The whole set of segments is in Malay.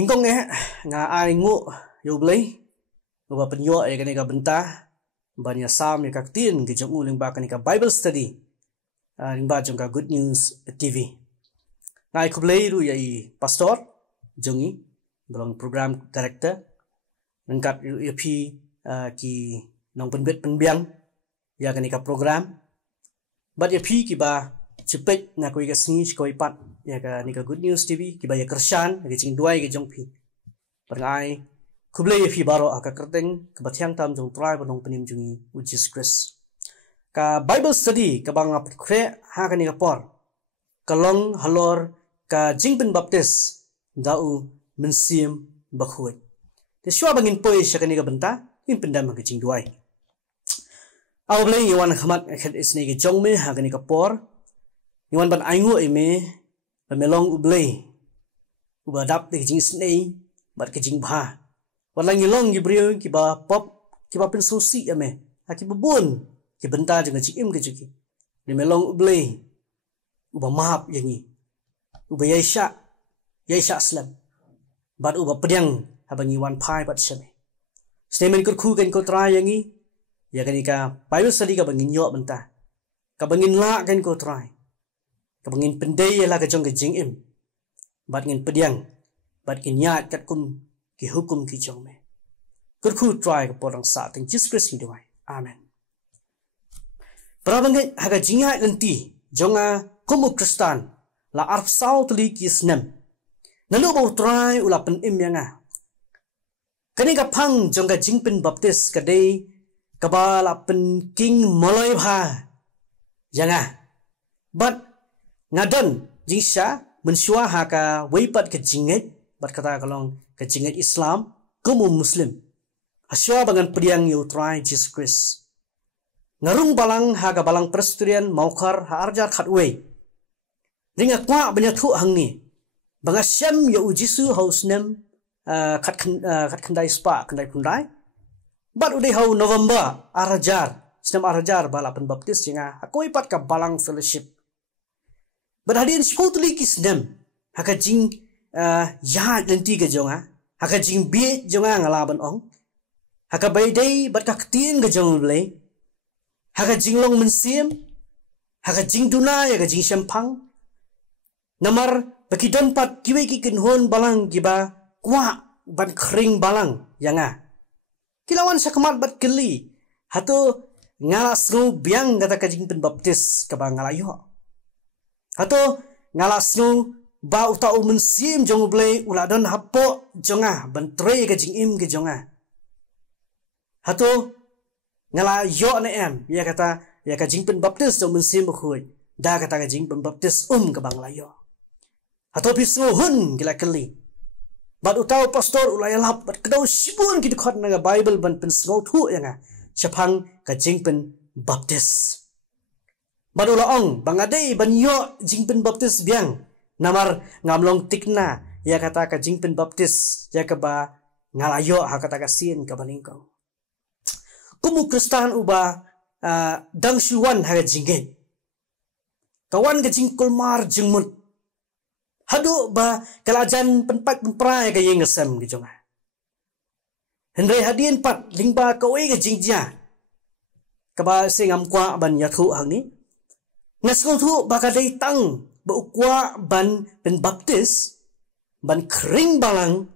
Hingkong nga ai ngu yublay uba penyo kanika benta banya sam ya kaktin ke jong uling ba kanika Bible study limba jong ka Good News TV. Ngai kublay ru ya pastor jongi belong program director nangkat ya pi ki nong penbet penbiang ya kanika program bat ya pi ki ba cepet na koi ka sni koi pat ya kanika Good News TV ki ba ya kersan ke jing duai ke jong pi perangai kublay fi baro aka kerteng kebatyang tam jong try banong penim jungi Jesus Christ ka Bible study ka bang apre ha ka ni ka por kalong halor ka jingpen baptist dau mensim bakhuat te shwa bangin poi sha ka ni ka benta in pendam ka jing duai aw blay yawan khamat khat isni ke jong me ha ka ni ka por yawan ban aingu eme melong ublay ubadap de jing snei bat ke jing bha walang ilong gibriyo ki ba pop ki ba pen sosi ame aki bubun ki benta jeng ci im ke juki ni melong ublay uba mahap yangi uba yaisha slam bat uba pedang habangi wan pai bat shame statement kur khu kan ko tra yangi ya kan ka Bible study ka bangin yo benta ka bangin la kan ko try ka bangin pendai la ka jong ke jing im bat ngin pedang bat kin yat kat kum ki hukum ki jong me kur khu try ka porang sa ting Jesus Christ ni duai amen prabangai haga jinga lenti jonga kumu kristan la arf sau tli ki snem nalu bo try ula pen im yanga kani ka phang jonga jingpen baptist ka dei ka ba la pen king moloi bha yanga but ngadan jingsha mensyua haka weipat ke jinget bat kata kalong ke jinget Islam kumu muslim asya bangan priang yu try Jesus Christ ngarung balang haga balang persturian maukar ha arjar khatwe ringa kwa banya thu hangni banga syam yu jisu hausnem khat khandai spa khandai bat udai hau November arajar snem arajar bala pen baptis jinga akoi pat ka balang fellowship berhadirin spotli kisnem haka jing ya lenti ke jonga haka jing bi jonga ngalaban ong haka baidai bat ka ktin ke jong blai haka jing long mensim haka jing duna ya ka jing sempang namar baki don pat kiwe ki kinhon balang giba kwa ban kring balang yanga kilawan sakmat bat keli hato ngala sru biang kata ka jing pen baptis ka ba ngalayo hato ngala sru ba uta mensim jong blai uladon hapo jonga bantre ke jing im ke jonga hato ngala yo na em ya kata ya ka jing pen baptis jong mensim bkhoi da kata ka jing pen baptis ka bangla yo hato pisu hun gila keli bat uta pastor ulaya lap bat kedau sibun ki khot na Bible ban pen sno thu yanga chapang ka jing pen baptis badula ong bangadei banyo jing pen baptis biang namar ngamlong tikna ya kata ka jing pen baptis ya ka ba ngalayo ha kata ka sin ka baningkong kumu kristan uba dang shuwan ha jingget kawan ka jing kulmar jingmut hadu ba kalajan penpak penprai ka yengesem ki jonga henry hadien pat lingba ka oi ka jingja ka ba singam kwa ban ya thu hang ni ngasku thu ba ka dei tang ba ukwa ban pen baptis ban kring balang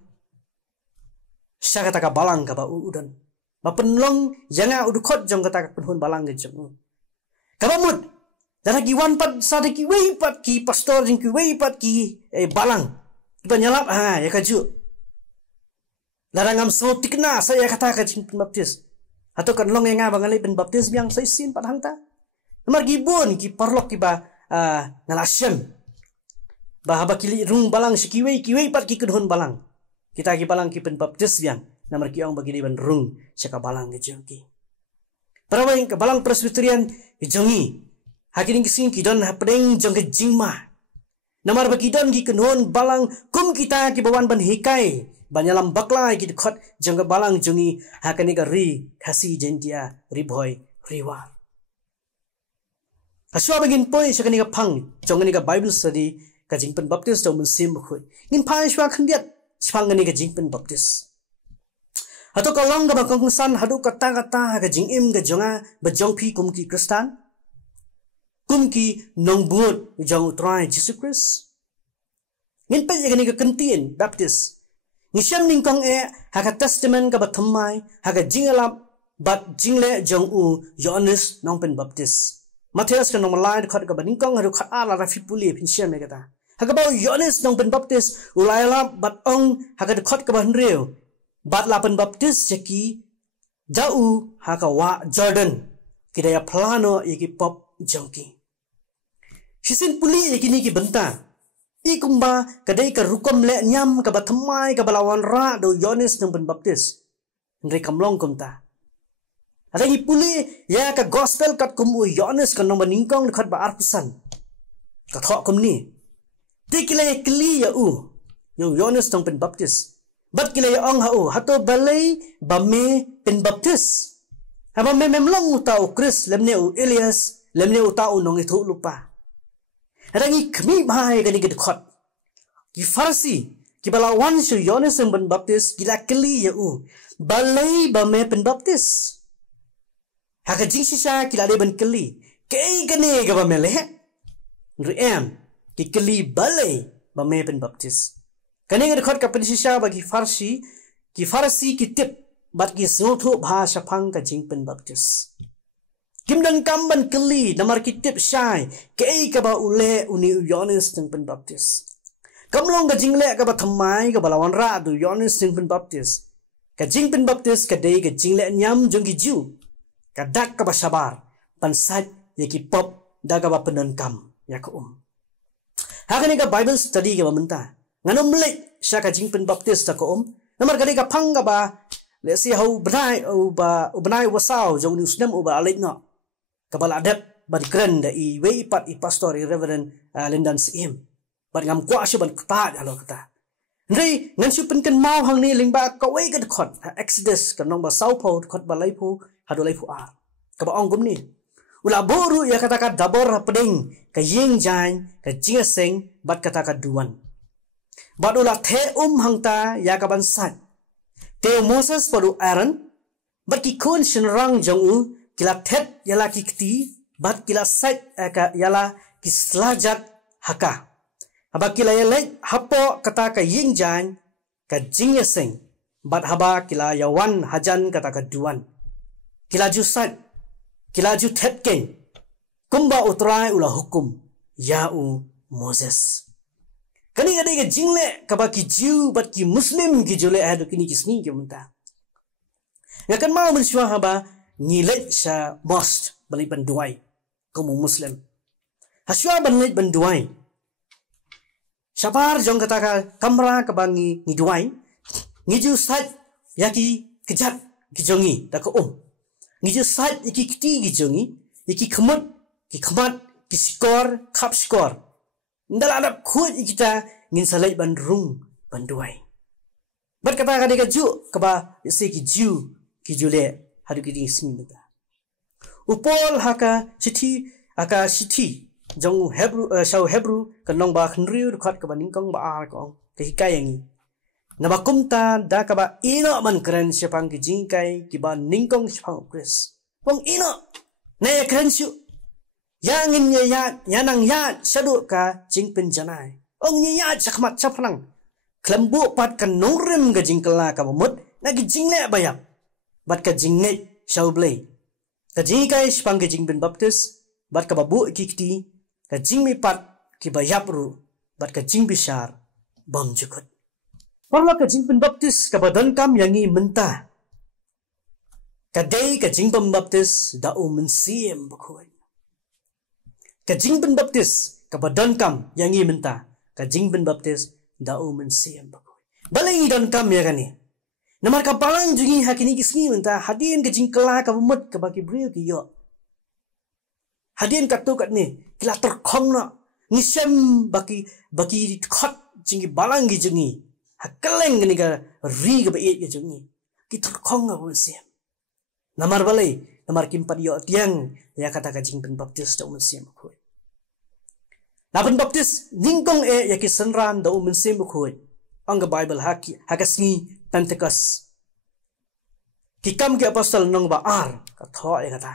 syakata ka balang ka ba udan ba penlong janga udukot jong kata ka penhun balang ge jong ka ba mut dara giwan pat sadiki wei pat ki pastor jing ki wei pat ki balang ba nyalap ha ya ka ju dara ngam so tikna saya kata ka jing pen baptis atau kan long nga bangalay pen baptis biang sai sin pat hangta namar gibon ki parlok ki ba ngalasyam bahaba kili rung balang si kiwei pat ki kedhon balang kita ki balang ki pen baptis biang namar ki ong bagi ban rung saka balang ge jongki parawang ka balang presbyterian jongi hakining kising ki don hapdeng jong ke jingma namar bagi don ki kedhon balang kum kita ki bawan ban hikai banyalam baklai ki khot jong ke balang jongi hakani ka ri khasi jentia ri boy riwa aswa bagin poi sakani ka phang jongani ka Bible study ka jingpen baptis do mun sim khoi ngin phai shwa khandiat spang ni ka jingpen baptis atau kalong ka bakong san hadu kata-kata ka jingim ka jonga bajong pi kum ki Kristan kum ki nong buot jong utrai Jesus Christ ngin pe ni ka kentien baptis ngisam ning kong haka testament ka bathamai haka jingalap bat jingle jong u Yohanes nong pen baptis Matias ka nong malai khot ka baning kong hadu khat ala rafi puli pin siam ne kata haka bau Yohanes nong pen baptis ulayala bat ong haka khot ka ban reu bat la pen baptis yaki jauh haka wa Jordan kidaya plano yaki pop jongki hisin puli yaki ni ki benta ikumba kadai ka rukom le nyam ka bathamai ka balawan ra do Yohanes nong pen baptis ndre kamlong kumta ada ni puli ya ka gospel kat kumu Yohanes ka nong baningkong khat ba arpusan ka thok kum ni tikile kli ya yung Yohanes nong pen baptis bat kila ya ong hau hato balai bame pen baptis haba memlong utau Chris lemne u Elias lemne utau nong itu lupa rangi kmi bhai gani ged khot ki farsi ki balawan shu Yohanes pen baptis kila kli ya balai bame pen baptis haka jing sisa kila de ben kli kei gane ga bamele rem ki kli balai bame pen baptis kani ngad khot ka penisisha bagi farsi ki tip bat ki snotho bhasha phang ka jingpen baptis kimdan kamban kli namar ki tip shai kei ka ba ule uni Yohanes jingpen baptis kamlong ka jingle ka ba thamai ka balawan ra du Yohanes jingpen baptis ka jingpen baptis ka dei ka jingle nyam jong ki ju ka dak ka ba sabar pansat yaki pop da ka ba penan kam ya ka hakani ka Bible study ka ba menta nganom lek syaka jingpen baptis ta ko namar kali ka phang ga ba le si hau banai wasau jong ni usnam ba alek no kabal adep bad kren da I we pat I pastor I reverend Lindan Sim bad ngam kwa shu ban kta alo kata ndrei ngan shu pen kan mau hang ni lingba ka we ka khot Exodus ka nong ba sau pho khot ba lai phu hadu lai phu a ka ba ong gum ni ula boru ya kata ka dabor peding ka ying jan ka jingaseng bad kata ka duan badula the hangta ya ka bansat te Moses padu Aaron bat ki kun shinrang jong kila thet yala ki kti bat kila sat ka yala ki slajat haka aba kila yale hapo kata ka yingjan ka jingyaseng bat haba kila yawan hajan kata ka duan kila ju sat kila ju thet ken kumba utrai ula hukum ya Moses kani ada ke jingle ka ba ki Jew bat ki Muslim ki jole adu kini kisni ke munta ngakan mau mensyua haba ngilek sa mosque bali banduai kaum Muslim haswa banlek banduai sabar jong kata ka kamera ka bangi ni duai ngi ju sat yaki kejat ki jongi ta ko ngi ju sat iki kti ki jongi iki khamut ki khamat ki skor khap skor ndala ada khut kita ngin salai bandrung banduai bat kata ka dega ju kaba se ki ju ki jule hadu ki ding sing da upol haka sithi jong Hebrew kanong ba khnriu khat ka baning kong ba ar ko te kayangi nabakumta da ka ba ino man kran sepang ki jingkai ki ba ningkong sepang Chris pong ino na kran su yang in ya yanang ya sadu ka jingpen janai ong ni ya chakmat chaplang klembu pat kan nongrim ga jingkala ka mut na gi jingle bayap bat ka jingne shaublei ka jingkai spang ga jingpen baptis bat ka babu kikti ka jingmi pat ki bayap ru bat ka jing bishar bam jukut parla ka jingpen baptis ka badan kam yangi menta ka dei ka jingpen baptis da mensiem bakhoi ka jingpen baptis ka badan kam yangi menta ka jingpen baptis da mensiem bakhoi balai dan kam ya kani namar ka palang jungi hakini kisni menta hadin ka jingkala ka mut ka baki brio ki yo hadin ka tu kat ni kila terkhong na nisem baki khot jingi balang gi jungi hakeleng ni ka ri ka bait gi jungi ki terkhong ga mensiem namar balai namar kimpat yo tiang ya kata ka jingpen baptis da mensiem bakhoi Laban baptis ningkong ya ki senran da mensiem bakhoi ang Bible hakasngi Pentecost kikam ki apostol nong ba ar ka tho ya kata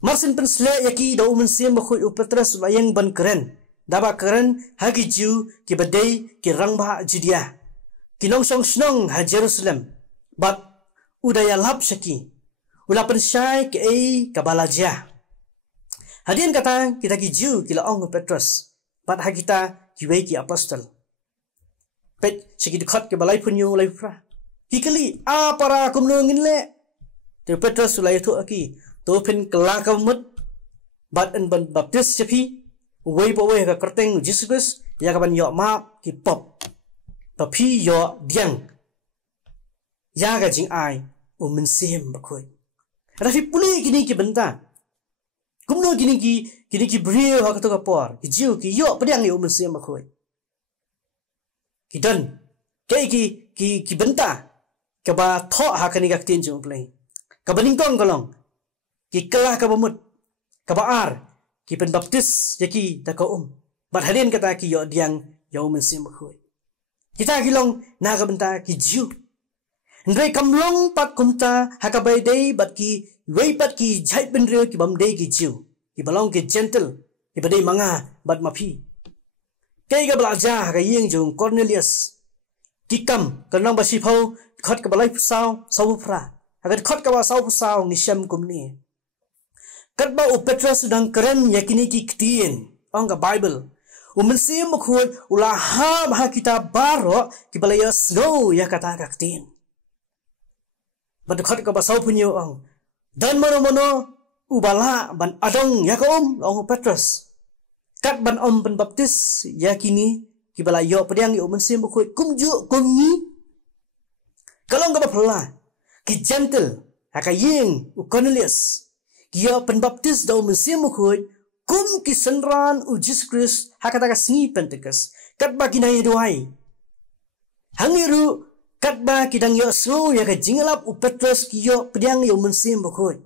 marsin pensle yaki do mensim khoi upetras layang ban keren daba keren hagi jiu ki badai ki rangba judia kinong song snong ha Jerusalem but udaya lap shaki ula pensai ke kabalaja hadian kata kita ki jiu ki laong Petrus but ha kita ki wei ki apostol pet shaki dikhat ke balai punyo lai fra kikali para kumnungin le te Petrus ulai tu aki to pin kala kamut bat an ban baptis chapi wei bo wei ka kerteng Jesus ya ka ban yo ma ki pop pa phi yo diang ya ga jing ai min sim ba khoi rafi puli gini ki benta kumno gini ki brio ha ka to ka por ki jiu ki yo padiang yo min sim ba khoi ki dan ki benta kaba tho ha kani gak tin jong play kaba ningkong kolong ki kala kaba mut kaba ar ki pen baptis yaki ta ko bat halin kata ki yo diang yo men sim khoi kita kilong na ka benta ki jiu ndrei kamlong pat kumta ha ka bai dei bat ki wei pat ki jai ben re ki bam dei ki jiu ki balong ki gentle ki badai manga bat mapi kai ga belaja ga yeng jong Cornelius kikam kanang basi phau khot ka balai sao sau phra agar khot ka ba sau sao ni sem kumni kat ba u Petrus dang keren yakini ki ktien ang ka Bible mensim khut ula ha ba kita baro ki balai snow ya kata ka ktien bad khot ka ba sau punyo ang dan mono ubala ban adong ya ka ong Petrus kat ban ban baptis yakini ki balai yo pediang yo mensim khut kumju kumni kalau enggak berpela, ki gentle, haka ying, Cornelius, kia penbaptis daun mesim mukut, kum ki senran Jesus Christ, haka taka singi Pentecost, kat ba kinai doai. Hangiru, kat ba kidang yo so, ya ka jingalap Petrus kiyo pediang yo mesim mukut.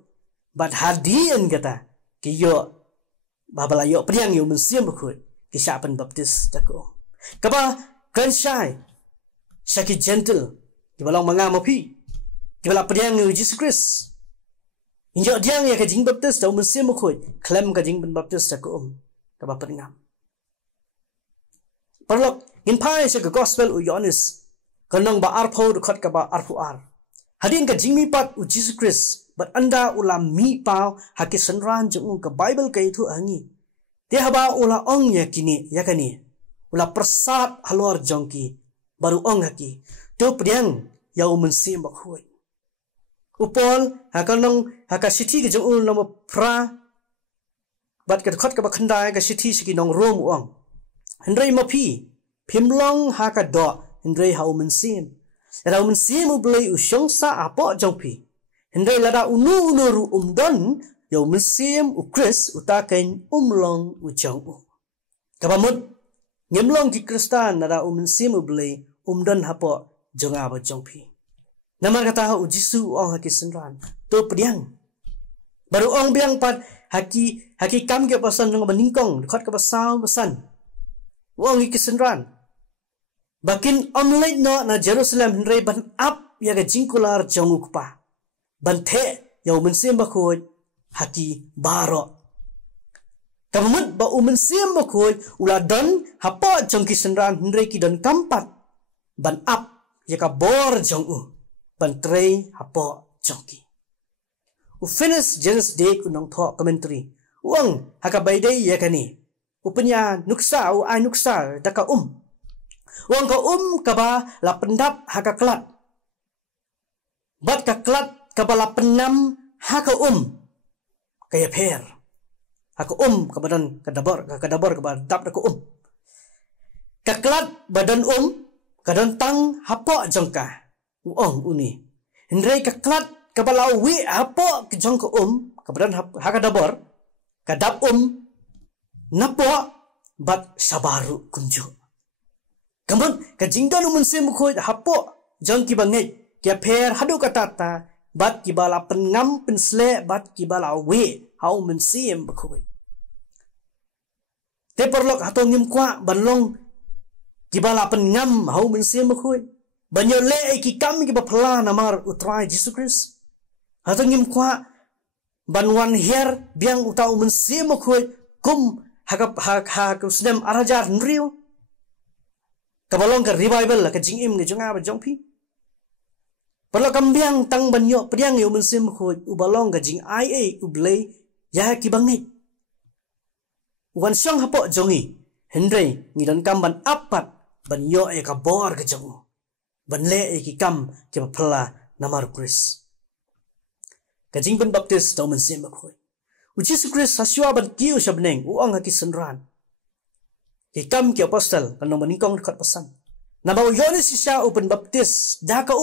But hadian kata, kiyo, babala yo pediang yo mesim mukut, kisah penbaptis tako. Kaba, kan syai, syaki gentle, kibalang mga mapi kibala pediang Jesus Christ injo diang ya ka jing baptis daw mensim khoi klem ka jing ben baptis ta ko ka ba pengam parlok in pai se ka gospel u Yohanes kanang ba arpho khot ka ba arphu ar hadin ka jing mi pat u Jesus Christ but anda ulam mi pau hakis senran jung ka Bible ka itu angi te haba ula ong ya kini ya kani ula persat halor jongki baru ong haki to pediang yau mensim bakhoi upol haka city ke jong nom pra bat ka khot ka bakhandai ka city siki nong rom uang hendrei mapi phimlong haka do hendrei hau mensim ra mensim ublei usyongsa apo jongpi hendrei lada unu ru umdon yau mensim u Chris utaken umlong ujong u kabamut ngemlong ki Kristan nada mensim ublei umdon hapo jonga ba jongpi nama kata u Jisu ong haki senran to pediang baru ong biang pat haki kam ke pasan ng beningkong khot ke pasau pesan ong haki senran bakin omlait no na Jerusalem hendrei ban up ya ga jingkular jong ukpa ban the yau mensim ba khoi haki baro kamut ba mensim ba khoi ula don hapa jongki senran hendrei ki don kampat ban up yaka bor jong u bantrei hapo jongki u finish Genesis day kunong tho commentary uang haka baidai yakani upenya nuksa u ai nuksa daka uang ka kaba la pendap haka klat bat ka klat kaba la penam haka kaya per haka kabadan kadabar kaba dap daka ka klat badan kadang tang hapo jongka uong uni hendrei ka klat kabala wi hapo ke jongka kabadan hakadabor kadap napo bat sabaru kunju kamun ka jingdan mensim khoi hapo jongki bangai kya pher hadu katata bat kibala pengam pensle bat kibala wi hau mensim khoi te perlok hatong nyim kwa banlong Kibala ngam hau mensim khoi. Banyo le ki kam ki bapla namar utrai Jesus Christ. Atau ngim kwa banwan her biang utau mensim khoi kum hak usnem arajar nriu. Kabalong ka revival ka jingim ke junga ba jongpi. Perlo kambiang tang banyo priang yu mensim khoi ubalong ka jing ia ublei ya ki bangai. Wan syang hapo jongi Henry ngidan kamban apat banyo ka bor ka jong. Banle ki kam ki bapla namar Chris. Kajing ben baptis tau mensim khoi. Jesus Christ haswa ban kiu shabneng uang haki senran. Ki kam ki apostle kanu meningkong dekat pesan. Nabau Yohanes sisa open baptis dah ka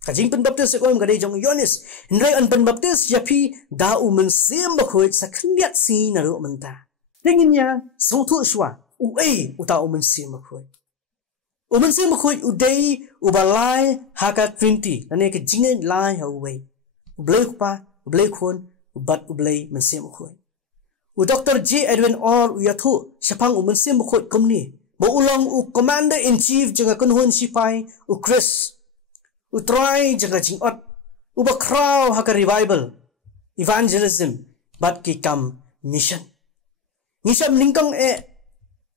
Kajing pen baptis ko kadai jong Yohanes. Ndrai an pen baptis yapi da mensim khoi sakniat si naru menta. Denginnya sautu shwa uai uta mensim khoi. Mensim khoi udai ubalai haka 20 nane ke jingen lai hawai. Ublai pa ublai khon ubat ublai mensim khoi. Dr. J. Edwin Orr uyathu syapang mensim khoi komni. Bo ulong commander in chief janga kunhun sipai Chris. Utrai janga jingot. Uba kraw haka revival evangelism bat ki kam mission. Ngisam ningkong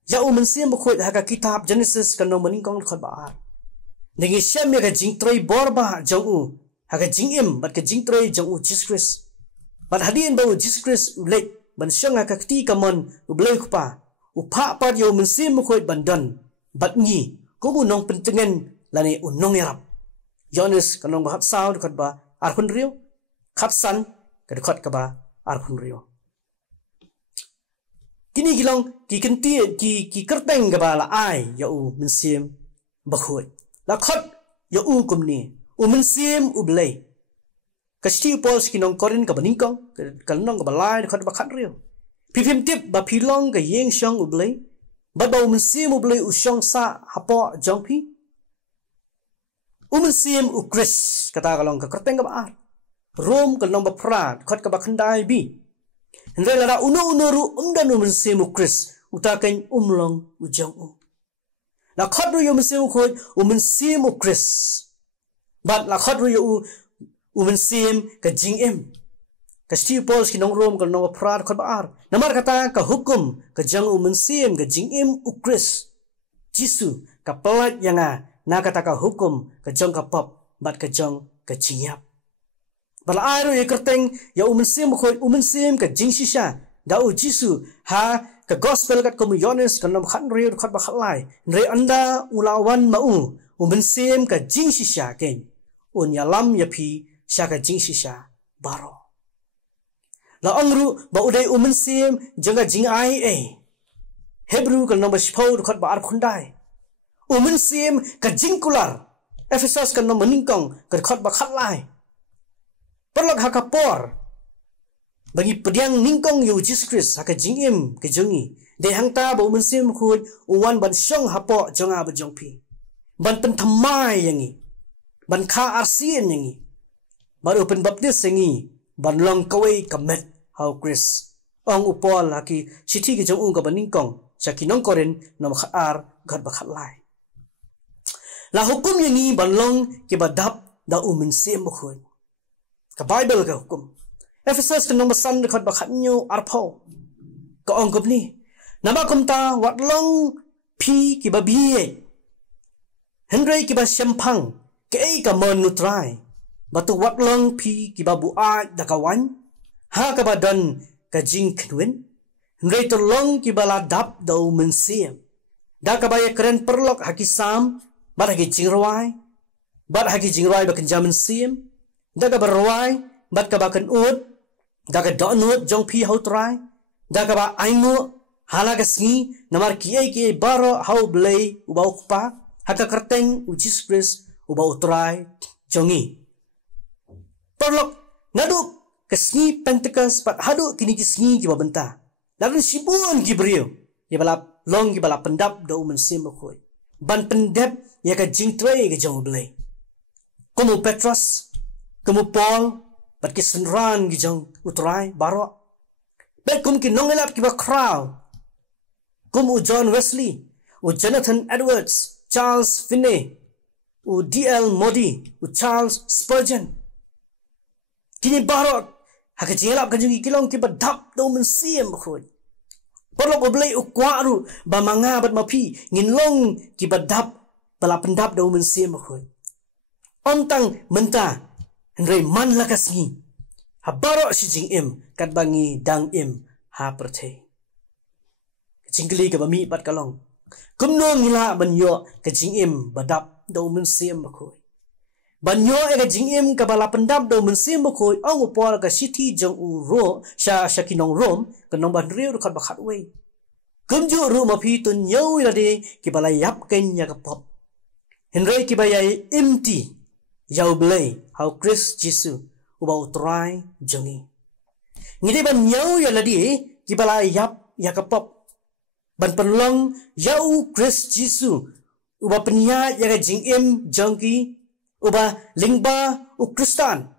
ya mensim khoi haka kitab Genesis kanu meningkong khot ba. Dengi syam ya ka jingtroi borba jong haka jingim bat ka jingtroi jong Jesus Christ. Bat hadin bau Jesus Christ ulek ban syang haka kti kamon ublei kpa. Upa pat yo mensim khoi bandan bat ngi kubu nong pentengen lani unong yarap. Yohanes kanong bahat saw dekat ba arhun rio khatsan ka dekat ka ba arhun rio. Kini gilong ki kenti ki kerteng ka ba la ai ya mensim bakhoi. La khat ya kumni mensim ublei. Kasti Paul kinong korin ka baningkong kanong ka balai dekat ba khat rio. Pipim tip ba pilong ka yeng syang ublei. Ba ba mensim ublei usyong sa hapo jongpi. Mensim Chris kata kalong ka kerteng ka ba ar. Rom kalong ba prat khat ka ba khandai bi. Hendai lara uno ru umdan mensim Chris utakan umlong ujong. La khat ru yo mensim khoi mensim Chris. Bat la khat ru yo mensim ka jingim. Ka Steve Paul kinong Rom kalong ba prat khat ba ar. Namar kata ka hukum ka jang mensim ka jingim Chris. Jisu ka pelat yanga na kata ka hukum ka jong ka pop bat ka jong ka jingyap. Bala aru ye kerteng ya mensim khoi mensim ka jingsisha da Jisu ha ka gospel kat ko Yohanes kan nam khan ri khat ba khalai re anda ulawan mau mensim ka jingsisha ken yalam yapi sya ka jingsisha baro. La angru ba udai mensim janga jing ai Hebrew kan nam spau khat ba ar khundai. Mensim ka jingkular Ephesus kan no meningkong ka khat ba khatlai perlak hakapor bagi pediang ningkong yu Jesus Christ haka jingim ke jongi de hangta bo mensim khut uwan ban syong hapo jonga ba jongpi ban pentamai yangi ban kha arsien yangi baru pen baptis yangi ban long kawai kamet how Chris ong upol haki sithi ke jong ka baningkong sakinong koren nom khaar gat ba khatlai. La hukum yang ni balong ke badap da mensim khoi. Ka Bible ka hukum. Ephesus kan nomor 3 dekat bakhatnyo arpau. Ka ongkop ni. Nama kumta watlong pi ki babiye. Henry ki ba syampang ke ka monutrai. Batu watlong pi ki babu a da kawan. Ha ka badan ka jing knwen. Henry tolong ki baladap da mensim. Da ka baya keren perlok hakisam bat hagi jingrawai bakan jaman sim daga berwai bat ka bakan ut daga donut jong pi hautrai daga ba aingo halaga sngi namar kiai baro hau blei ubau kpa haka kerteng Jesus Christ ubau utrai jongi perlok nadu kesngi Pentecost bat hadu kini kisngi ki babenta lalu sibun ki brio ki balap long ki balap pendap do mensim khoi ban pendap ya ka jingtrei ke jong blei. Kamu Petrus, kamu Paul, bat ki senran ki jong utrai baro. Bet kum ki nongelap ki ba kraw. Kamu John Wesley, Jonathan Edwards, Charles Finney, D.L. Moody, Charles Spurgeon. Kini barok haka jelap kanjungi kilong ki badap do men siam khoi. Perlu boleh ukwaru ba manga bat mapi nginlong ki badap bala pendap do men siam khoi. Ontang menta Henry man lakasngi. Ha barok si jing im kat bangi dang im ha perthei. Jingli ka bami bat kalong. Kumno ngila ban yo ka jing im badap do men siam khoi. Banyo ega jingim kabala pendap do mensim bokoi ang upol ka city jong uro sha shakinong rom kanong ban riu khat bakhat we kumju ru ma phi tun nyau ila de kibala yap ken ya ka pop henry kibaya empty yau blai how Chris Jisu uba utrai jongi ngide ban nyau ya la de kibala yap ya ka pop ban penlong yau Chris Jisu uba penya ya ka jingim jongki uba lingba ukristan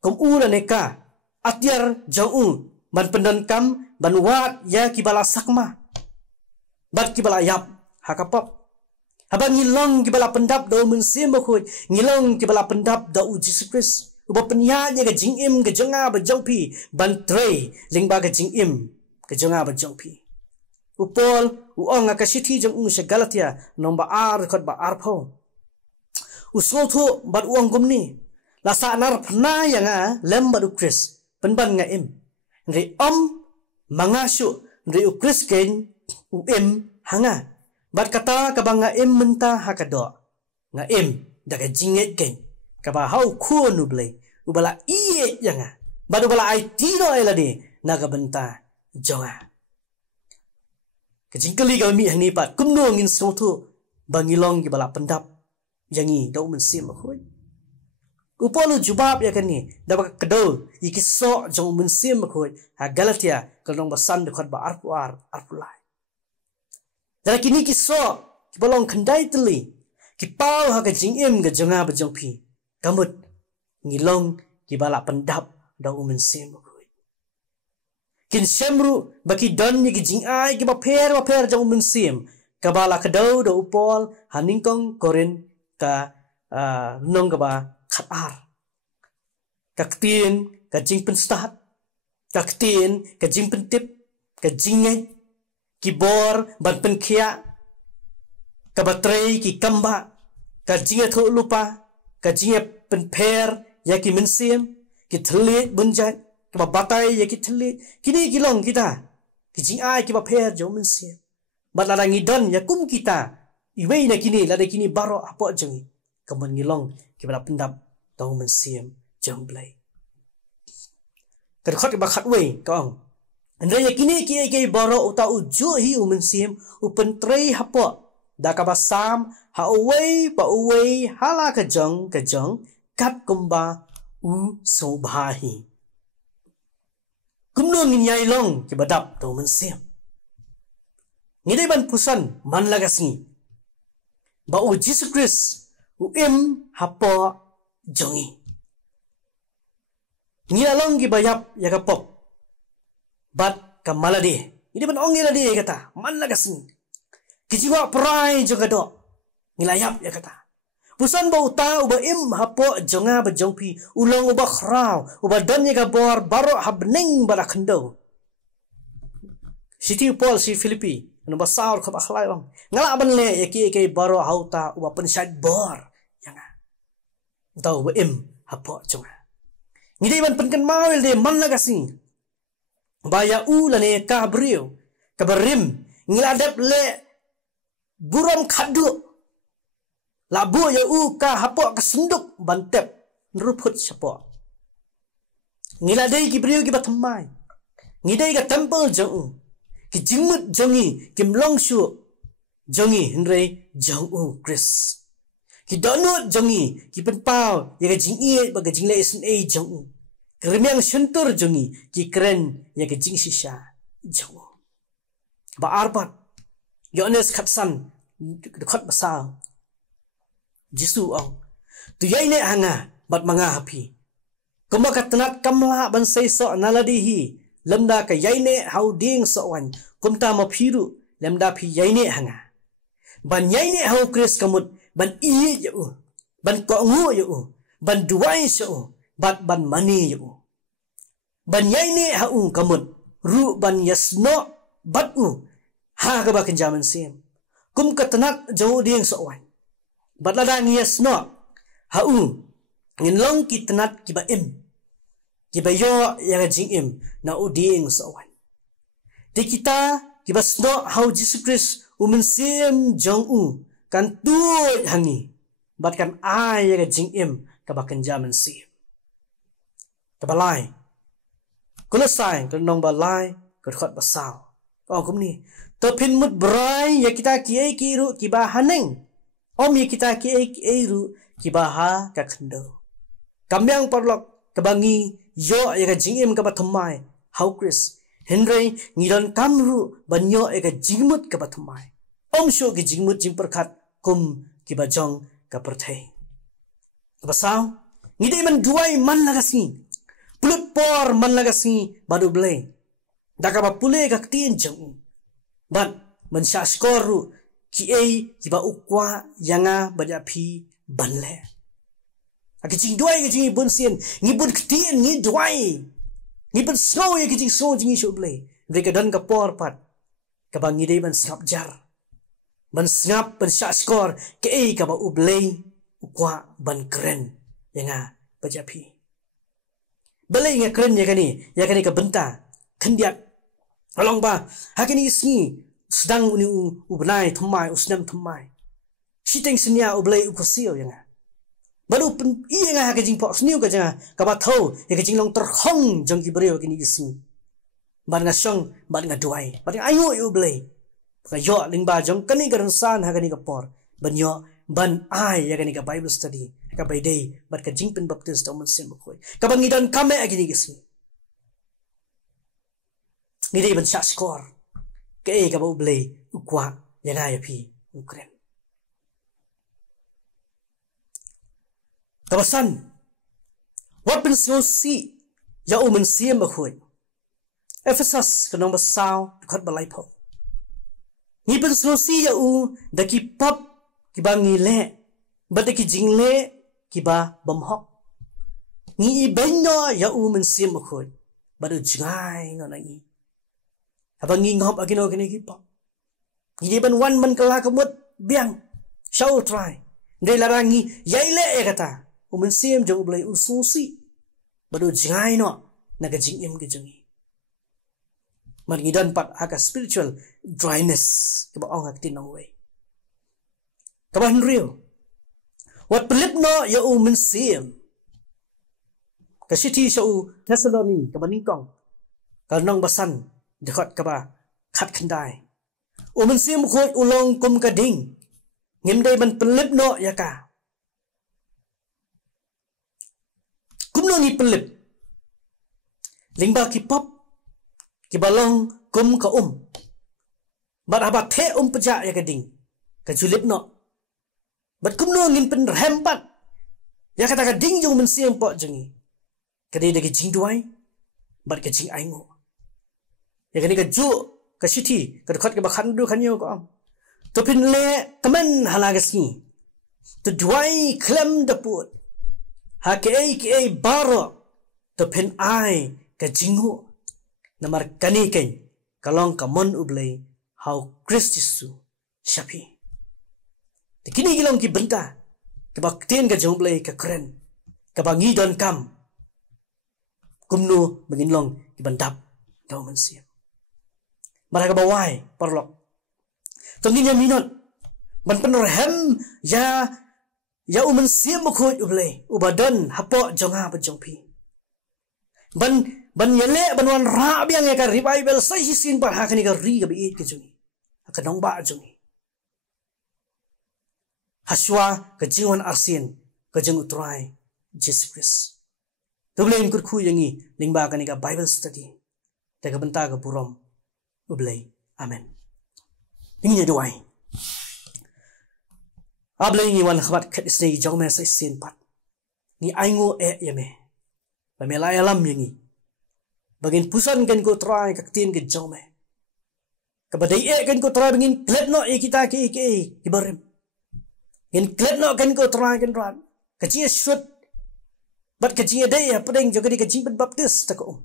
kom ula neka atyar jauh ban pendan kam ban wat ya kibala sakma bat kibala yap hakapap haba ngilong kibala pendap do mensim khoi ngilong kibala pendap do Jesus Christ uba penya ya ga jingim ga jonga ba jongpi ban tre lingba ga jingim ga jonga ba jongpi upol uong ka sithi jong se Galatia nomba ar khot ba arpho usotho bat uang gumni la sanar phna yanga lem badu Chris penban nga im re mangashu re Chris ken im hanga bat kata ka banga im menta hakado nga im daga jinget ken ka ba hau khu nu ble ubala iye yanga badu bala ai tino elade naga benta jonga ke jingkali ga mi hani pat kumno ngin sotho bangilong gi bala pendap jangi do mensim khoi upolu jubab ya kani dabak kedo ikiso jong mensim khoi ha Galatia kalong basan dekat ba arpulai dara kini kiso kibolong khandai teli kipau ha ka jingim ga jonga ba jongpi kamut ngilong kibala pendap do mensim khoi kin semru baki don ni ki jingai ki ba per jong mensim kabala kedo do upol haningkong korin ka nong ka ba khatar kaktin ka jingpen start kaktin ka jingpen tip ka jingai kibor ban pen khia ka batrei ki kamba ka jingai tho lupa ka jingai pen per ya ki mensim ki thlit bunjat ka ba batai ya ki thlit kini kilong kita ki jingai ki ba per jo mensim balala ngidon ya kum kita iwei na kini lada kini baro apa jengi kaman ngilong kibala pendap tau mensiam jong blai kerkhot ba khat wei kong andre ya kini ki baro uta uju hi mensiam upen trei hapo da ka basam ha uwei ba uwei hala ka jong kat kumba u so bhahi kumno nginyai long kibadap tau mensiam ngidai ban pusan man lagasni ba u Jesus Christ u im hapo jongi ngilalong gi bayap ya kapop bat kamalade ini ban ong ngilade kata man lagasni kijiwa prai jogado ngilayap ya kata pusan ba uta u ba im hapo jonga ba jongpi ulong u ba khrau u ba dan ya ga bor baro habning bara khndo Siti Paul si Filipi no basar khop akhlai bang ngala ban le yaki baro hauta uba pensat bor yanga tau ba im hapo chunga ngidai ban penkan mawel de man lagasi baya u la ne kabrio kabarim ngiladap le buram khadu labu ya u ka hapo ka sunduk bantep nruput sapo ngiladai ki brio ki batmai ngidai ka temple jong ki jingmut jongi kim longshu jongi henry jong Chris ki donut jongi ki penpau ya ga jingi ba ga jingle sna jong kremyang shuntur jongi ki kren ya ga jing shisha jong ba arbat yones khatsan khat basa jisu ong tu yai ne hanga bat manga hapi kuma katnat kamla ban sei so naladihi lamda ka yaine hauding so wan kumta ma phiru lem da phi yai ne hanga ban yai ne hau Chris kamut ban i yu ban ko ngu yu ban duai so ban mani yu ban yai ne hau kamut ru ban yasno bat ha ka ba kan jaman sim kum katanat jo ding so wan bat la dang yasno hau ngin long ki tanat ki ba im ki ba yo ya jing im na uding so wan de kita ki ba sno hau Jesus Christ sim jong kan tu hangi bat kan ai ya jing im ka ba kan jaman sim ka ba lai Kolosai kan nong ba lai ka khot ba sao ko kum ni to phin mut brai ya kita ki ru ki ba haneng om ya kita ki ru ki ba ha ka khndo kamyang parlok ka bangi yo ya jing im ka ba thumai how Chris Henry ngiran kamru banyo ega jingmut ka ba thumai om sho ki jingmut jing perkhat kum ki ba jong ka perthai ka ba sao ngide man duai man lagasi pulut por man lagasi badu blei daka ba pule ka tin jong ban man sha skoru ki ba ukwa yanga baja phi banle aki jing duai ki jing bun sien ngi bun ktin ngi duai ngi bun snow ye ki jing so jing shu blei reka dan ka por pat ka ba ngi dei ban sap jar ban snap ban sha skor ke ka ba ublei ukwa ban kren yanga baja phi belai nga kren ya kani ka benta khendiak along ba hakini si sedang uni ubnai thumai usnam thumai siteng senia ublei ukosio yanga baru pen iya nga ka jing po sniu ka janga ka ba tho ya ka jing long ter khong jong ki breo kini isi ban nga song ban nga duai ban ayo ublei ka yo ling ba jong kani ka san ha kani ka por ban yo ban ai ya kani ka Bible study ka by day bat ka jing pen baptist om sim khoi ka bangi dan kame agini gisi ni dei ban sha skor ke ka ba ublei ukwa yana ya phi ukren ka basan wat pen so si ya om sim khoi Ephesus ka nong ba sao khat ba lai pho ni pen so si ya da ki pap ki bangi le bat ki jing le kiba bamhok ni ibenno ya men sim khoi badu jingai no nai abangi ngop agino kini kipa ni ban wan man kala kamut biang shau try ndai larangi yaile e kata men sim jong blai ususi badu jingai no naga jing im ke jingi man ngidan pat aka spiritual dryness kiba ong aktin no way kaban real wat pelip no ya men sim ka city sa Thessaloni ka baning kong ka nong basan dekat ka ba khat khandai men sim khoi ulong kum ka ding ngim dei ban pelip no ya ka kum no ni pelip lingba ki pop ki balong kum ka bat abat the peja ya ka ding ka julip no bat kum no ngin pen rempat ya kata ka ding jong men sim po jengi kadai de jing duai bat ka jing aingo ya kani ka ju ka city ka khat ka ba khan du khan yo ko to pin le kaman halagasi to duai klem de put ha ke baro to pin ai ka jingu namar kani ken kalong ka mon ublei how Christisu shapi kini gilong ki benta ka bakten ka jomblei ka kren ka bangi don kam kumno bangin long ki bandap ka man siam mara ka bawai parlok tonginya minot ban penrehem ya uman siam khoi ublei ubadon hapo jonga ba jongpi ban yele ban wan ra biang ka revival sai sin par ha kani ka ri ka bi ke jongi ka dong ba jongi haswa ka jingon arsin ka jing utrai Jesus Christ Tublay kur khu yangi lingba kani ka Bible study ta ka banta ka purom ublay amen ingi duai ablay ni wan khabat khat isne jawme sai sin pat ni aingo yame ba me la alam yangi bagin pusan kan ko try ka tin ke jawme Kabadai kan ko try bingin klet no kita ki ibarim. Ngin klet no kan ko try kan ran. Kecil shoot. But kecil day pedeng juga di kecil pen baptis tako.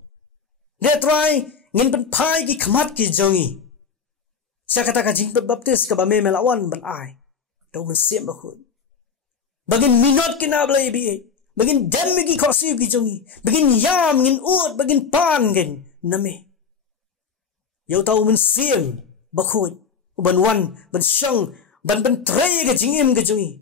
Dia try ngin pen pai ki khamat ki jongi. Saya kata kecil pen baptis ka ba me melawan ban ai. Dau men siam bakun. Bagin minot kina blai bi. Bagin dem ki khosi ki jongi. Bagin yam ngin ut bagin pan gen name. Yau tahu men siam bakun. Ban wan ban syang ban tray ke jingim ke jungi.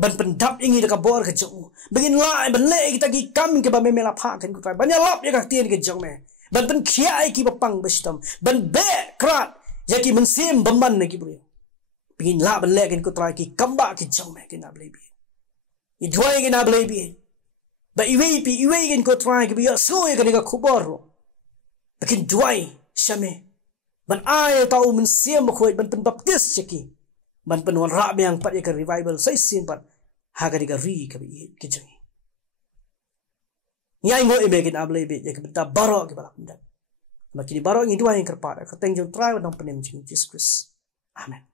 Ban pendap ingi dekat bor ke jung. Bagin lai ban le kita ki kam ke ba me la pha kan ku try. Ban ya lap ya ka tien ke jung me. Ban pen khiai ki bapang bestam. Ban be krat ya ki men siam bamban ne ki bro. Bagin la ban le kan ku try ki kamba ki jung me kena blai bi. I dwai kena blai bi. Ba iwei kan ku try ki bi so ya kan ka khubor. Bagin dwai syame. Ban ai tahu men siam bakoi ban pen baptis ceki. Ban pen wan ra yang pat ya ka revival sai sim pat ha ka diga ri ka bi ki jangi. Nyai ngo ibe kin ablai be ya ka benta baro ki balak ndak. Makini baro ngi dua yang kerpat ka teng jong try wan penem Jesus Christ. Amen.